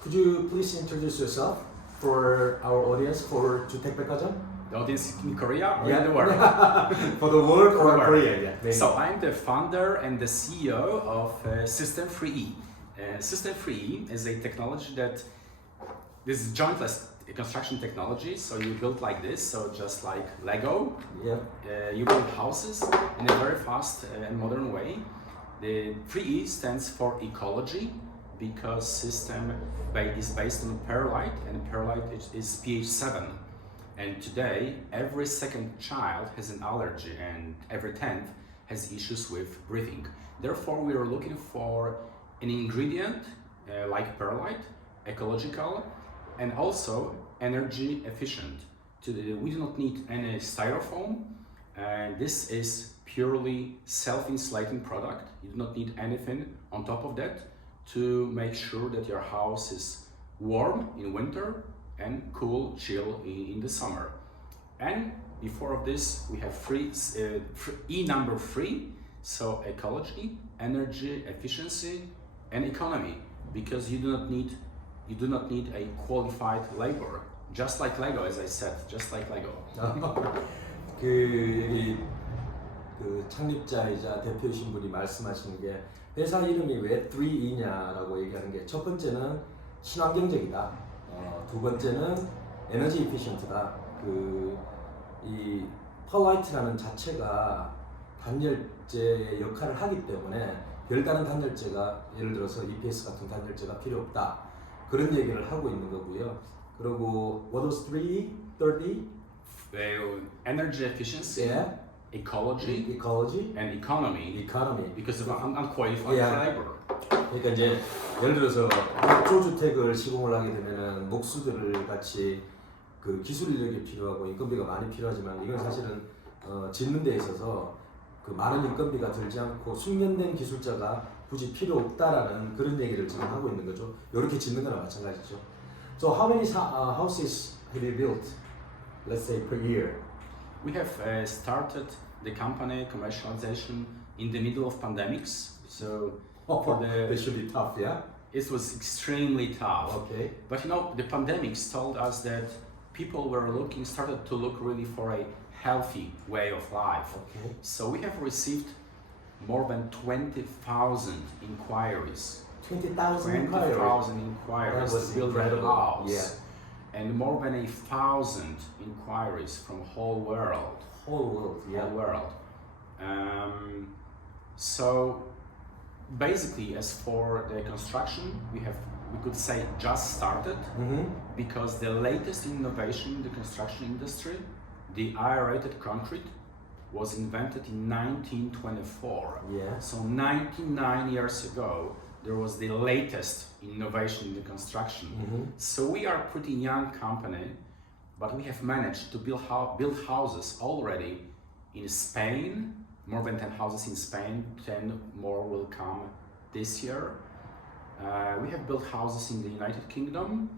Could you please introduce yourself for our audience for 주택 백화점? The audience in Korea or Yeah. in the world? For the world For or the world. Korea, yeah. Maybe. So I'm the founder and the CEO of System 3E. System 3E is a technology that this is jointless construction technology. So you build like this, so just like Lego, Yeah. you build houses in a very fast and modern way. The 3E stands for ecology because system is based on perlite, and perlite is pH 7. And today, every second child has an allergy, and every 10th has issues with breathing. Therefore, we are looking for an ingredient like perlite, ecological, and also energy efficient. We do not need any styrofoam, and this is purely self-insulating product. You do not need anything on top of that to make sure that your house is warm in winter and cool, chill in the summer. And before of this, we have E number 3, so ecology, energy efficiency, and economy, because you do not need a qualified labor, just like Lego, as I said, just like Lego. 그 창립자이자 대표이신 분이 말씀하시는 게 회사 이름이 왜 3E냐라고 얘기하는 게 첫 번째는 친환경적이다. 두 번째는 에너지 이피션트다. 이 펄라이트라는 자체가 단열재의 역할을 하기 때문에 별다른 단열재가 예를 들어서 EPS 같은 단열재가 필요 없다. 그런 얘기를 하고 있는 거고요. 그리고 what was 3E? Third E? Energy efficiency, Yeah. ecology, and economy. Because of unqualified labor. 그러니까 이제 예를 들어서 목조주택을 시공을 하게 되면은 목수들을 같이 그 기술 인력이 필요하고 인건비가 많이 필요하지만 이건 사실은 짓는 데 있어서 그 많은 인건비가 들지 않고 숙련된 기술자가 굳이 필요 없다라는 그런 얘기를 지금 하고 있는 거죠. 이렇게 짓는 거나 마찬가지죠. So how many houses have you built? Let's say per year. We have started the company commercialization in the middle of pandemics. So This should be tough, yeah? it was extremely tough. Okay. But the pandemics told us that people started to look really for a healthy way of life. Okay. So we have received more than 20,000 inquiries. 20,000 inquiries to build a house. Yeah. And more than 1,000 inquiries from whole world. Yeah. Whole world. So basically, as for the construction, we could say just started, because the latest innovation in the construction industry, the aerated concrete, was invented in 1924. Yeah. So 99 years ago, there was the latest innovation in the construction. So we are a pretty young company, but we have managed to build houses already in Spain, more than 10 houses in Spain, 10 more will come this year. We have built houses in the United Kingdom,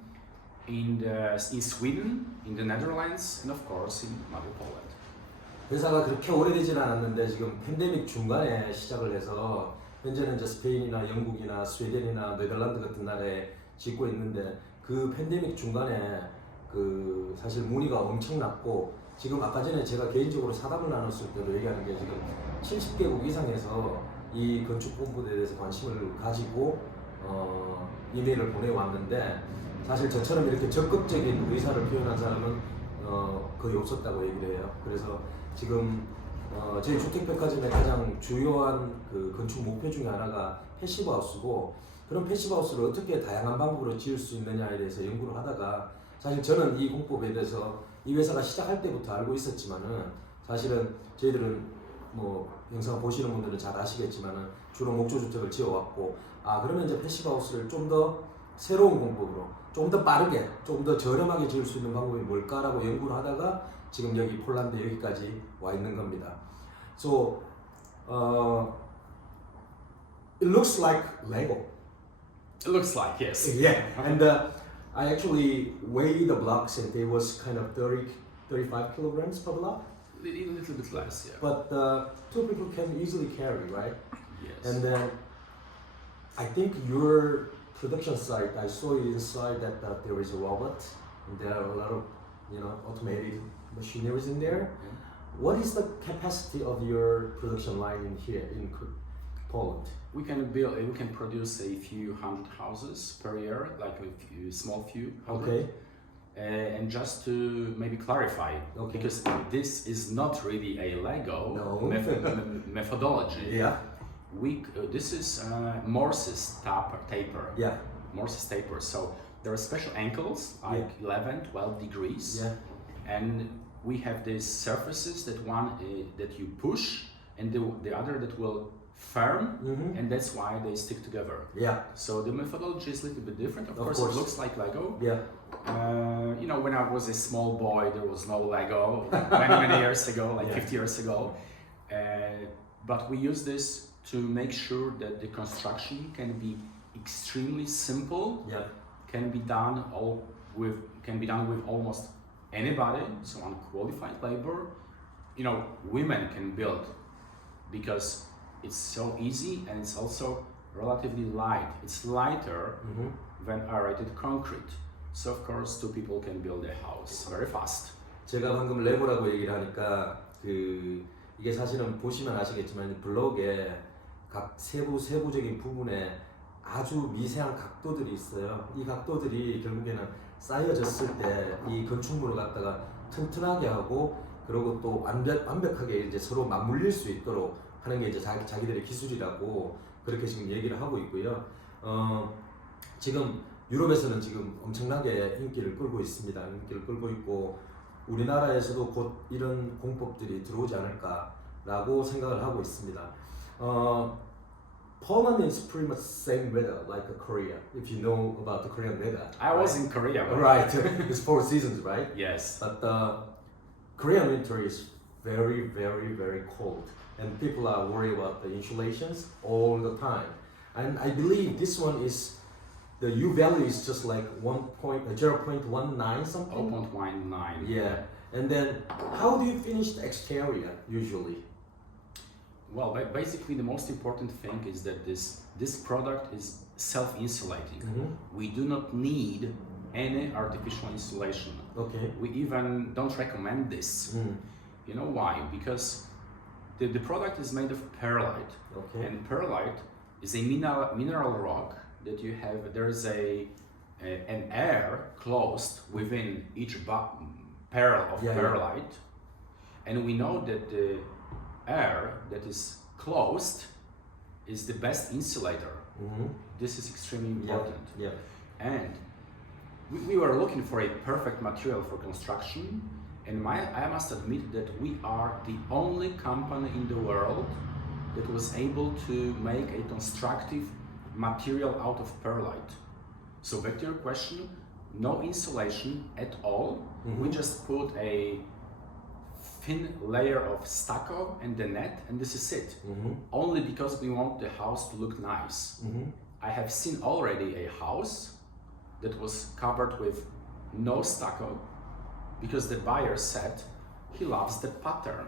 in Sweden, in the Netherlands, and of course in Poland. 회사가 그렇게 오래되진 않았는데 지금 팬데믹 중간에 시작을 해서 현재는 이제 스페인이나 영국이나 스웨덴이나 네덜란드 같은 나라에 짓고 있는데 그 팬데믹 중간에 그 사실 문의가 엄청났고 지금 아까 전에 제가 개인적으로 사담을 나눴을 때도 얘기하는 게 지금 70개국 이상에서 이 건축 공부에 대해서 관심을 가지고 이메일을 보내왔는데 사실 저처럼 이렇게 적극적인 의사를 표현한 사람은 거의 없었다고 얘기를 해요. 그래서 지금 저희 주택백화점의 가장 주요한 그 건축 목표 중에 하나가 패시브하우스고 그런 패시브하우스를 어떻게 다양한 방법으로 지을 수 있느냐에 대해서 연구를 하다가 사실 저는 이 공법에 대해서 이 회사가 시작할 때부터 알고 있었지만은 사실은 저희들은 뭐 영상 보시는 분들은 잘 아시겠지만은 주로 목조주택을 지어왔고 그러면 이제 패시브하우스를 좀 더 새로운 공법으로 좀 더 빠르게 좀 더 저렴하게 지을 수 있는 방법이 뭘까라고 연구를 하다가 지금 여기 폴란드 여기까지 와 있는 겁니다. So it looks like Lego. It looks like, yes. Yeah, and I actually weighed the blocks and it was kind of 35 kilograms per block. A little bit less, yeah. But two people can easily carry, right? Yes. And then I think your production site, I saw inside that there is a robot and there are a lot of automated machineries in there. What is the capacity of your production line in here in Poland? We can produce a few hundred houses per year, like a small few hundred. Okay. And just to maybe clarify, Okay. because this is not really a Lego No. methodology. Yeah. This is Morse's taper. Yeah. Morse's taper. So there are special angles, like 11, 12 degrees. Yeah. And we have these surfaces that that you push, and the other that will firm, and that's why they stick together. Yeah. So the methodology is a little bit different. Of course, course. it looks like Lego. Yeah. When I was a small boy, there was no Lego many years ago, like 50 years ago. But we use this to make sure that the construction can be extremely simple. Yeah. Can be done with almost anybody, so unqualified labor. Women can build because it's so easy and it's also relatively light. It's lighter than aerated concrete. So of course, two people can build a house very fast. 제가 방금 레고라고 얘기를 하니까 이게 사실은 보시면 아시겠지만 블록에 각 세부적인 부분에 아주 미세한 각도들이 있어요. 이 각도들이 결국에는 쌓여졌을 때 이 건축물을 갖다가 튼튼하게 하고 그리고 또 완벽하게 이제 서로 맞물릴 수 있도록 하는 게 이제 자기들의 기술이라고 그렇게 지금 얘기를 하고 있고요. 지금 유럽에서는 지금 엄청나게 인기를 끌고 있습니다. 인기를 끌고 있고 우리나라에서도 곧 이런 공법들이 들어오지 않을까라고 생각을 하고 있습니다. Poland is pretty much same weather like Korea. If you know about the Korean weather. I was in Korea. Right. It's 4 seasons, right? Yes. But Korean winter is very, very, very cold, and people are worried about the insulations all the time. And I believe this one is the U value is just like 0.19 something. 0.19. Yeah. And then how do you finish the exterior usually? Well, basically the most important thing is that this product is self-insulating. We do not need any artificial insulation. Okay. We even don't recommend this. You know why? Because the product is made of perlite. Okay. And perlite is a mineral rock that you have. There's an air closed within each barrel of perlite, and we know that the air that is closed is the best insulator. This is extremely important. Yeah. And we were looking for a perfect material for construction, and I must admit that we are the only company in the world that was able to make a constructive material out of perlite. So back to your question, no insulation at all. We just put a thin layer of stucco and the net, and this is it. Only because we want the house to look nice. I have seen already a house that was covered with no stucco because the buyer said he loves the pattern.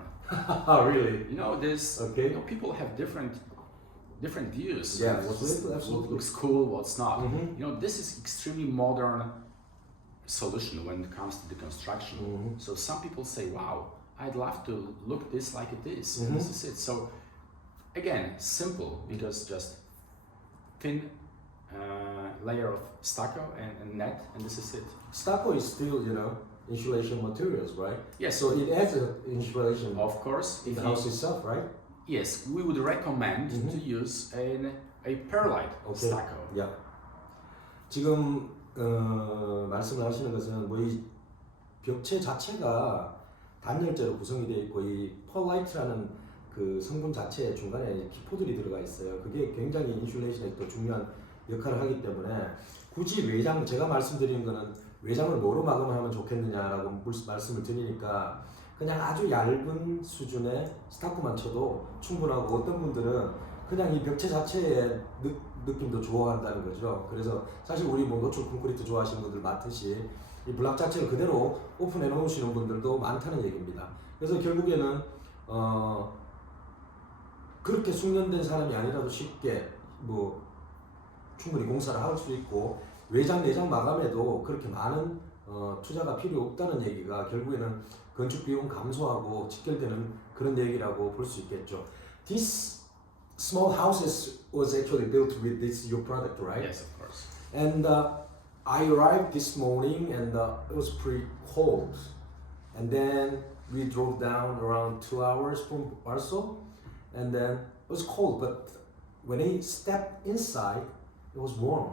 Oh, really? Okay. People have different views. Yeah, What looks cool, what's not. This is extremely modern solution when it comes to the construction. So some people say, wow, I'd love to look this like it is. And this is it. So again, simple, because just thin layer of stucco and net, and this is it. Stucco is still, insulation materials, right? Yes. So it adds insulation. Of course. In the house itself, right? Yes, we would recommend to use a perlite stucco. Yeah. 지금 말씀을 하시는 것은 이 벽체 자체가 단열재로 구성이 되어 있고 이 펄라이트라는 그 성분 자체에 중간에 기포들이 들어가 있어요. 그게 굉장히 인슐레이션에 또 중요한 역할을 하기 때문에 굳이 외장, 제가 말씀드리는 거는 외장을 뭐로 막으면 하면 좋겠느냐라고 말씀을 드리니까 그냥 아주 얇은 수준의 스타코만 쳐도 충분하고 어떤 분들은 그냥 이 벽체 자체의 느낌도 좋아한다는 거죠. 그래서 사실 우리 노출 콘크리트 좋아하시는 분들 많듯이 이 블락 자체를 그대로 오픈해 놓으시는 분들도 많다는 얘기입니다. 그래서 결국에는 그렇게 숙련된 사람이 아니라도 쉽게 충분히 공사를 할 수 있고 외장 내장 마감에도 그렇게 많은 투자가 필요 없다는 얘기가 결국에는 건축 비용 감소하고 직결되는 그런 얘기라고 볼 수 있겠죠. This small houses was actually built with this your product, right? Yes, of course. And I arrived this morning and it was pretty cold. And then we drove down around 2 hours from Warsaw, and then it was cold. But when I stepped inside, it was warm.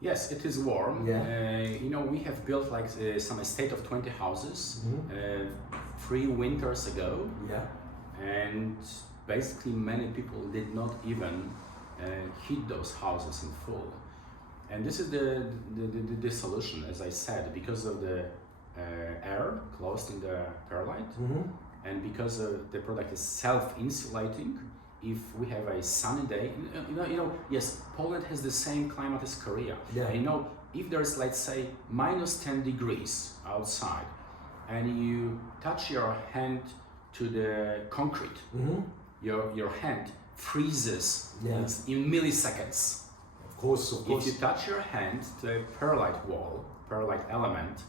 Yes, it is warm. Yeah. We have built like some estate of 20 houses 3 winters ago, Yeah. and basically many people did not even heat those houses in full. And this is the solution, as I said, because of the air closed in the perlite, and because the product is self-insulating. If we have a sunny day, yes, Poland has the same climate as Korea. Yeah. If there's, let's say, minus 10 degrees outside, and you touch your hand to the concrete, your hand freezes in milliseconds. Of course. If you touch your hand to a perlite wall, perlite element,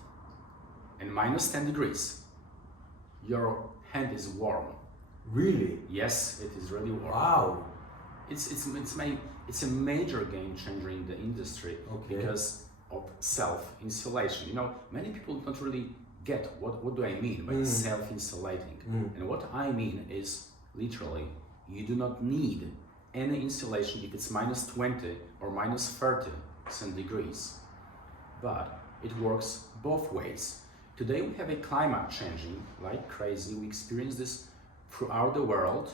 and minus 10 degrees, your hand is warm. Really? Yes, it is really warm. Wow. It's a major game changer in the industry because of self-insulation. Many people don't really get what do I mean by self-insulating. And what I mean is literally you do not need any insulation if it's minus 20 or minus 30 degrees, but it works both ways. Today we have a climate changing like crazy. We experience this throughout the world.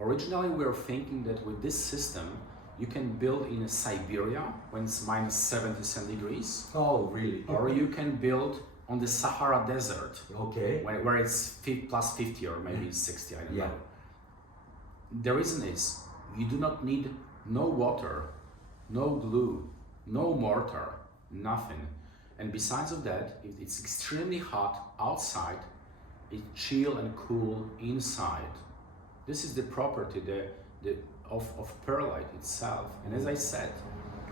Originally we were thinking that with this system you can build in Siberia when it's minus 70 degrees. Oh, really? Or you can build on the Sahara Desert, Okay. where it's plus 50 or maybe 60, I don't know. The reason is you do not need no water, no glue, no mortar, nothing. And besides of that, if it's extremely hot outside, it's chill and cool inside. This is the property of perlite itself. And as I said,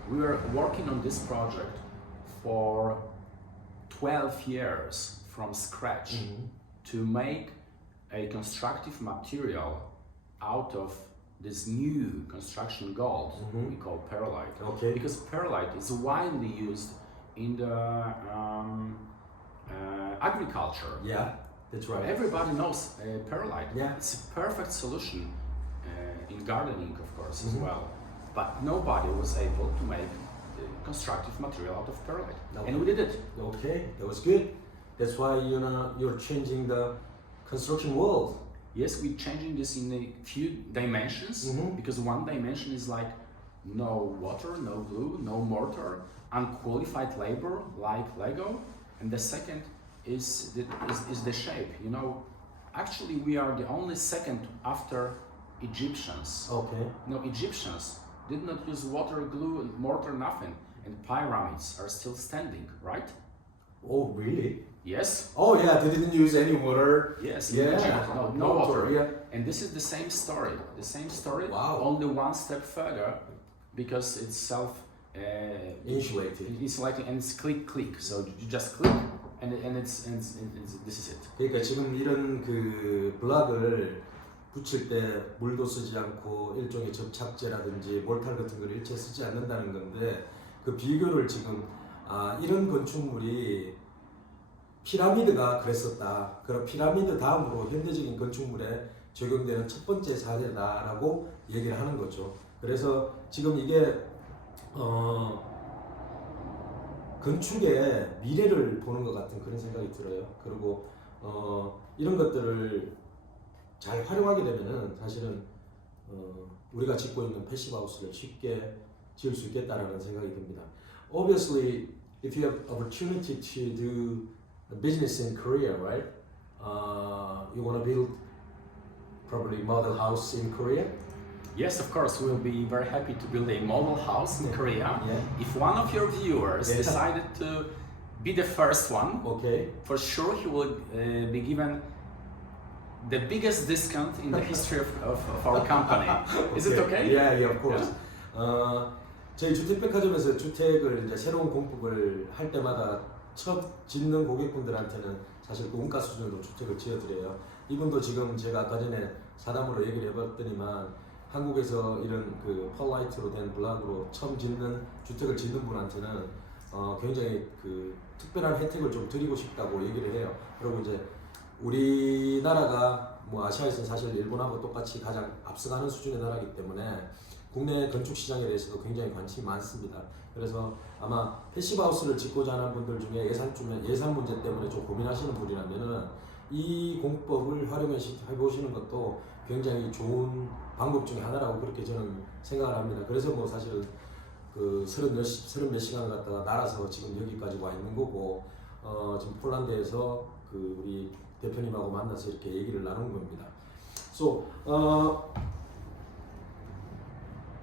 we were working on this project for 12 years from scratch to make a constructive material out of this new construction gold we call perlite. Okay. Because perlite is widely used in the agriculture. Yeah, that's right. Everybody knows perlite. Yeah. It's a perfect solution in gardening, of course, as well. But nobody was able to make constructive material out of perlite. Okay. And we did it. Okay, that was good. That's why you're changing the construction world. Yes, we're changing this in a few dimensions because one dimension is like no water, no glue, no mortar, unqualified labor like Lego, and the second is the shape. Actually we are the only second after Egyptians. Okay. Egyptians did not use water, glue, and mortar, nothing, and pyramids are still standing, right? Oh, really? Yes. Oh, yeah, they didn't use any water. Yes. Yeah. Egypt, no water. Yeah. And this is the same story. The same story. Wow. Only one step further, because it's insulating and it's click. So you just click, and this is it. 그러니까 지금 이런 그 블락을 붙일 때 물도 쓰지 않고 일종의 접착제라든지 몰탈 같은 걸 일체 쓰지 않는다는 건데 그 비교를 지금 이런 건축물이 피라미드가 그랬었다. 그럼 피라미드 다음으로 현대적인 건축물에 적용되는 첫 번째 사례다라고 얘기를 하는 거죠. 그래서 지금 이게 건축의 미래를 보는 것 같은 그런 생각이 들어요. 그리고 이런 것들을 잘 활용하게 되면은 사실은 우리가 짓고 있는 패시브하우스를 쉽게 지을 수 있겠다라는 생각이 듭니다. Obviously, if you have opportunity to do a business in Korea, right? You want to build probably model house in Korea? Yes, of course, we'll be very happy to build a model house in Korea. Yeah. If one of your viewers decided to be the first one, Okay. for sure he will be given the biggest discount in the history of our company. Is it okay? Yeah, of course. 저희 주택백화점에서 주택을 이제 새로운 공법을 할 때마다 첫 짓는 고객분들한테는 사실 그 원가 수준으로 주택을 지어드려요. 이분도 지금 제가 아까 전에 사담으로 얘기를 해봤더니만 한국에서 이런 그 펄라이트로 된 블락으로 처음 짓는 주택을 짓는 분한테는 굉장히 그 특별한 혜택을 좀 드리고 싶다고 얘기를 해요. 그리고 이제 우리나라가 뭐 아시아에서는 사실 일본하고 똑같이 가장 앞서가는 수준의 나라이기 때문에 국내 건축 시장에 대해서도 굉장히 관심이 많습니다. 그래서 아마 패시브하우스를 짓고자 하는 분들 중에 예산 문제 때문에 좀 고민하시는 분이라면은 이 공법을 활용해 보시는 것도 굉장히 좋은 방법 중에 하나라고 그렇게 저는 생각을 합니다. 그래서 뭐 사실은 그 30몇 시간을 갖다가 날아서 지금 여기까지 와 있는 거고, 지금 폴란드에서 그 우리 대표님하고 만나서 이렇게 얘기를 나눈 겁니다. So,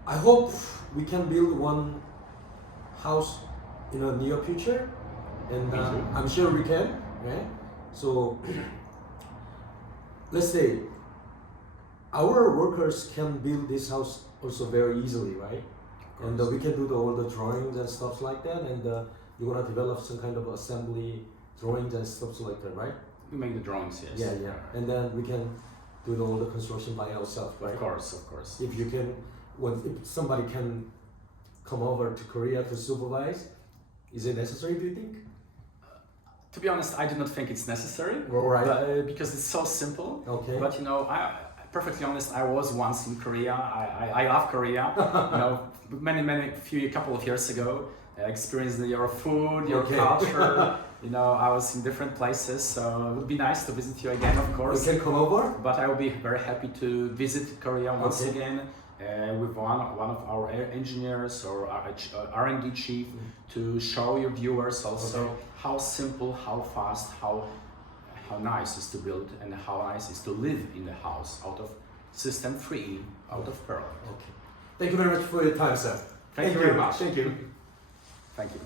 I hope we can build one house in the near future, and I'm sure we can. Right? So, let's say our workers can build this house also very easily, right? And we can do all the drawings and stuff like that, and you're gonna develop some kind of assembly drawings and stuff like that, right? We make the drawings, yes. Yeah. And then we can do all the construction by ourselves, right? Of course. If you can, if somebody can come over to Korea to supervise, is it necessary, do you think? To be honest, I do not think it's necessary. Right. But, because it's so simple. Okay. But you know, perfectly honest, I was once in Korea. I love Korea. You know, couple of years ago, I experienced your food, your culture. You know, I was in different places, so it would be nice to visit you again, of course. You can come over. But I will be very happy to visit Korea once again with one of our engineers or R&D chief to show your viewers also how simple, how fast, how nice is to build and how nice is to live in the house out of system free, out of Pearl. Okay. Thank you very much for your time, sir. Thank you very much. Thank you. Thank you.